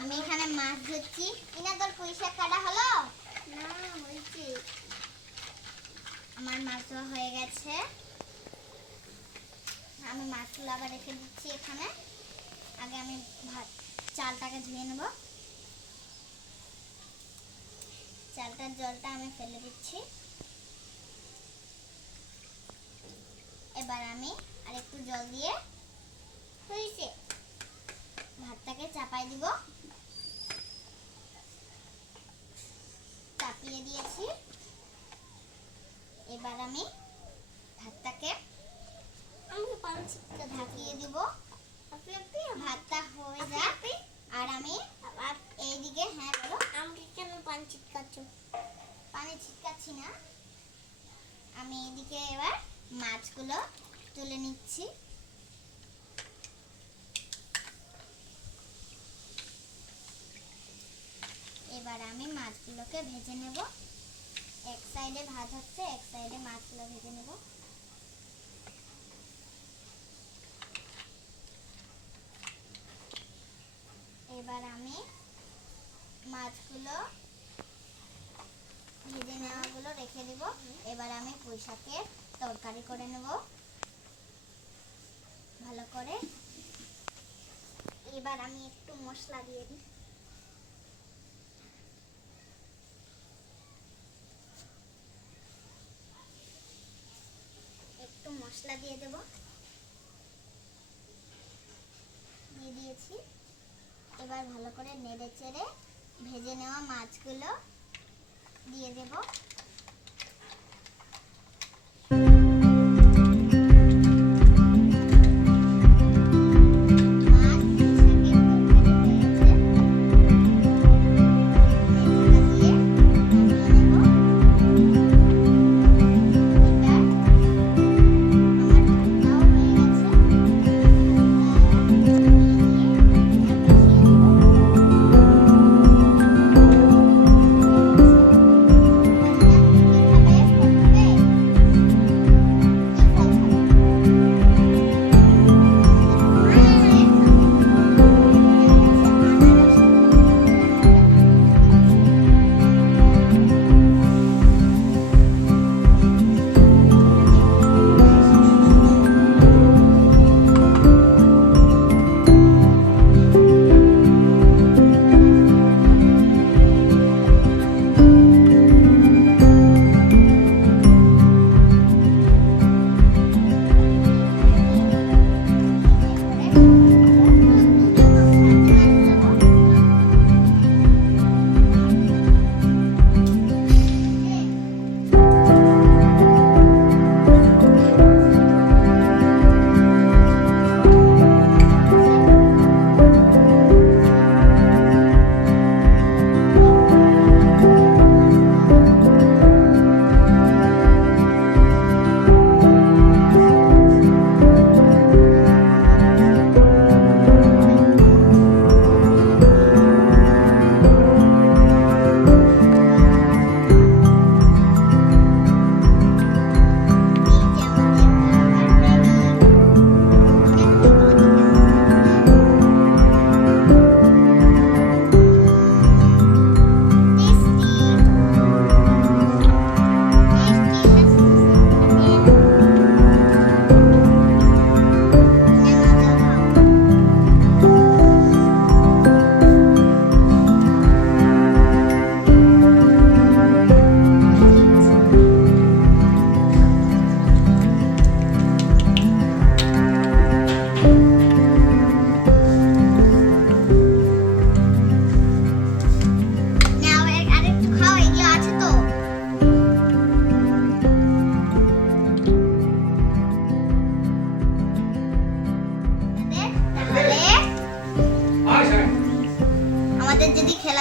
আমি এখানে মাছ ধরছি। ইনা তোর শাক কাটা হলো? না হয়েছে আমার মাছ হয়ে গেছে। আমি মাছগুলো আবার রেখে দিচ্ছি এখানে। আগে আমি ভাত, চালটাকে ধুয়ে নেব। চালটার জলটা আমি ফেলে দিচ্ছি। এবার আমি আর একটু জল দিয়ে হয়েছে। ভাতটাকে চাপাই দিব। চাপিয়ে দিয়েছি। এবার আমি ভাতটাকে আমি পাঁচটা ঢাকিয়ে দিব। ভাতটা হয়ে যাক। আর আমি এইদিকে হ্যাঁ বলো। আমি কেন পানি ছিটকাচ্ছ? পানি ছিটকাচ্ছি না। আমি এদিকে এবার মাছগুলো তুলে নিচ্ছি। এবার আমি মাছগুলোকে ভেজে নেব। এক সাইডে ভাত হচ্ছে, এক সাইডে মাছগুলো ভেজে নেব। এবার আমি মাছগুলো ভেজে নেওয়াগুলো রেখে দেব। এবার আমি পুঁই শাকের তরকারি করে নেব। ভালো করে। এবার আমি একটু মশলা দিয়ে দিই একটু মশলা দিয়ে দেব। দিয়ে দিয়েছি। এবার ভালো করে নেড়ে চেড়ে ভেজে নেওয়া মাছগুলো দিয়ে দেব।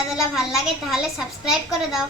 খেলাধুলা ভালো লাগে তাহলে সাবস্ক্রাইব করে দাও।